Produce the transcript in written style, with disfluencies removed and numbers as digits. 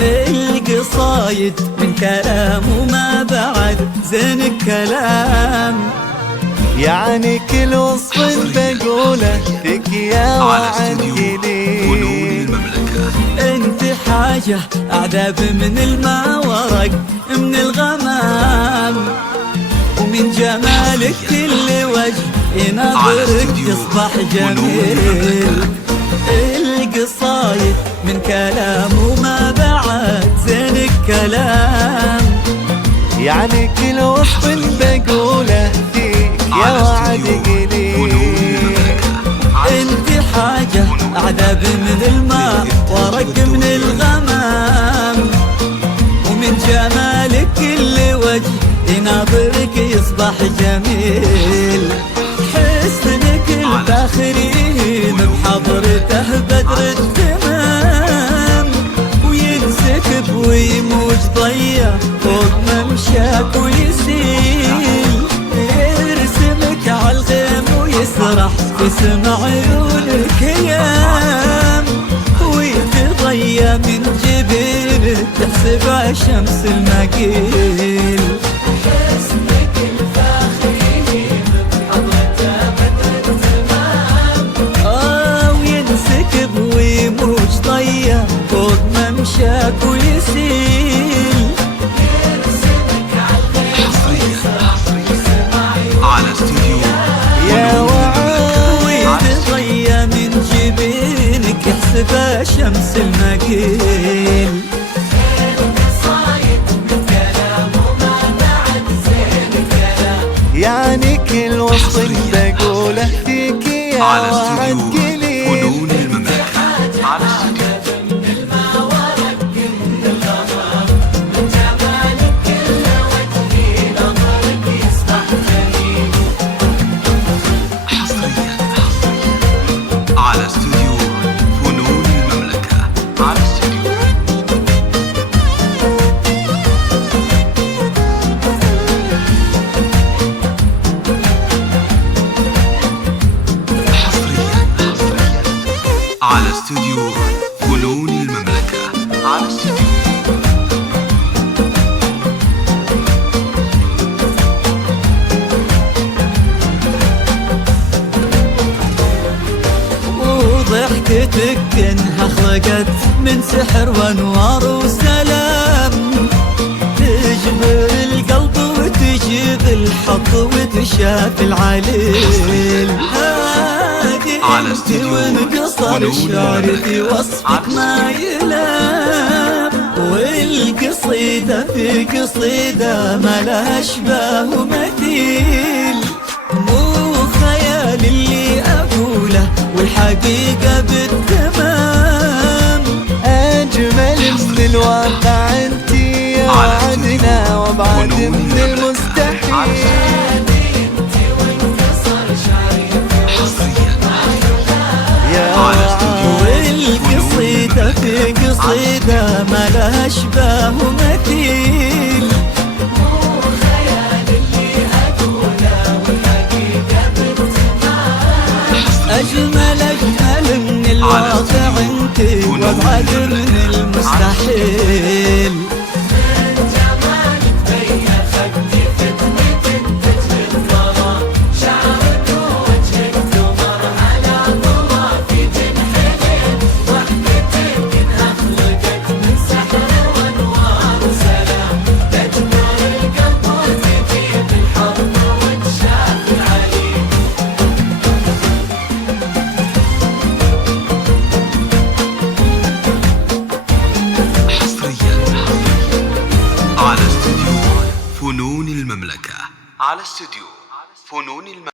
القصايد من كلام وما بعد زين الكلام، يعني كل وصف بقوله فيك يا وعد قليل. انت حاجة أعذب من الماء ورق من الغمام، ومن جمالك كل وجه يناظرك تصبح جميل. القصايد من كلام وما بعد زين الكلام، يعني كل وصف بقوله فيك يا وعد قليل. انت حاجة أعذب من الماء ورق من الغمام، ومن جمالك كل وجه يناظرك يصبح جميل. حسنك الفاخرين بحضرته بدر التمام، وينسكب ويموج ضيا فوق ممشاك ويسيل. يرسمك عالغيم ويسرح في سمع عيونك ايام، ويتضيا من جبينك تحسب عالشمس المقيل. حسنك الفاخرين بحضرته بدر التمام، وينسكب ويموج ضيا فوق ممشاك ويسيل. يرسمك عالغيم ويسرح في سمع عيونك يا وعد، ويتضيا من جبينك يحسب شمس المقيل. يعني كل وصف بقوله فيك يا وعد قليل. على استوديو فنون المملكة. على استوديو وضحكتك انها خلقت من سحر وانوار وسلام، تجبر القلب وتجيب الحظ وتشاف العليل. على استوديو وانقصر الشعر في وصفك ما يلام، والقصيدة في قصيدة ما لها اشباه ومثيل. مو خيال اللي اقوله والحقيقة بالتمام، أجمل من الواقع انت يا وعدنا وابعد من المستحيل. والقصيدة في قصيدة ما لها اشباه ومثيل. مو خيال اللي اقوله والحقيقة بالتمام، أجمل من الواقع انت وابعد من المستحيل. فنون المملكة. على استوديو فنون المملكة.